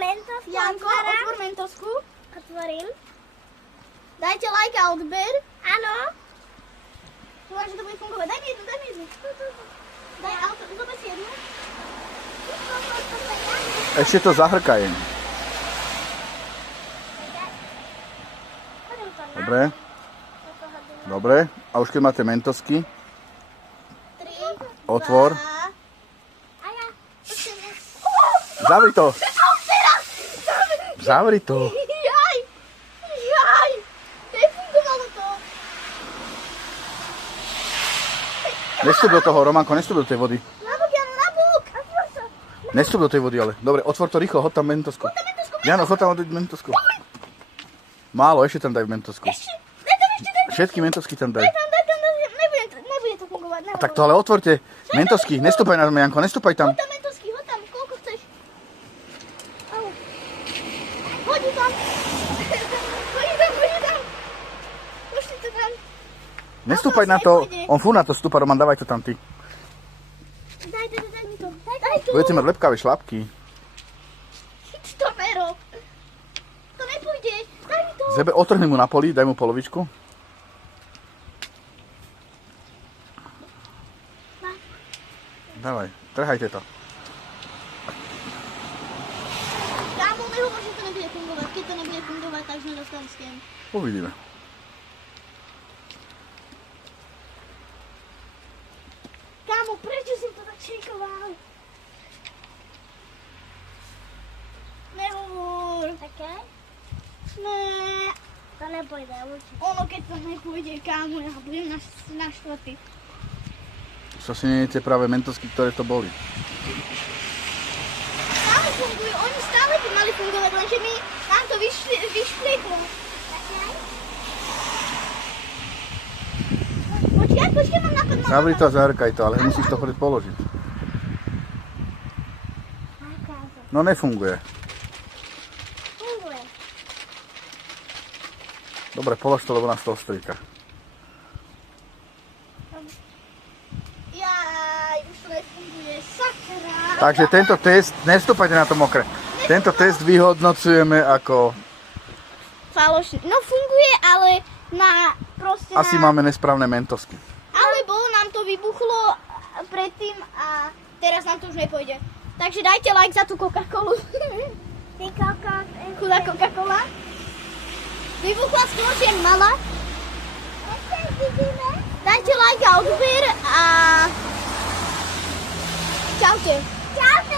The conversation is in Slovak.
Mentos. Janko, otvor Mentosku. Otvorím. Dajte like a odber. Áno. Dúfam, že to bude fungovať. Daj mi jednu. Daj auto, zober si jednu. Ešte to zahrkaj. Dobre. Dobre. A už keď máte mentosky, 3, otvor. 2. A ja. Zavri to. Zavri to. Jaj. Nefungovalo to. Nestup do toho, Romanko, nestup do tej vody. Nabok, Jano, nabok. Nestup do tej vody, ale. Dobre, otvor to rýchlo, hod tam mentosku. Jano, hod tam mentosku. Málo, ešte tam daj mentosku. Daj tam ešte. Všetky mentosky tam daj. Daj tam. Nebude to fungovať. Tak to ale otvorte. Mentosky, nestúpaj na zem, Janko, nestúpaj tam. Hoď tam Mentosky, hoď tam, koľko chceš. Au. Hodí tam. Pušti to tam. Nestúpaj na to. On fú na to stúpa, Roman, dávaj to tam ty. Daj mi to. Daj tu. Budete mať lepkavé šlapky. Chyť to, Mero. To nepôjde. Daj mi to. Zebe, otrhni mu na poli, daj mu polovičku. Dávaj, trhajte to. Kámo, nehovor, že to nebude fungovať. Keď to nebude fungovať, tak sme dostali s tým. Uvidíme. Kámo, prečo si to tak šejkoval? Nehovor. Také? Ne. To nepôjde určite. Ono, keď to nepôjde, kámo, ja budem naštvatý. Čo si nejete práve mentosky, ktoré to boli. Stále fungujú, oni stále by mali fungovať, lenže nám to vyšpliechlo. Počkaj, mám nápad. Zavri to a zahrkaj to, ale musíš to chodiť položiť. No nefunguje. Funguje. Dobre, polož to, lebo nás to ostríka. Jaj, už to nefunguje, sakra. Takže tento test, nestúpajte na to mokré. Tento test vyhodnocujeme ako... Falošný. No funguje, ale na proste Asi máme nesprávne mentosky. Alebo nám to vybuchlo predtým a teraz nám to už nepôjde. Takže dajte like za tú Coca-Colu. Ty kokos. Chudá Coca-Cola. Vybuchla skôr, že mala. Ešte vidíme. Dajte like a odber a čaute. Čau.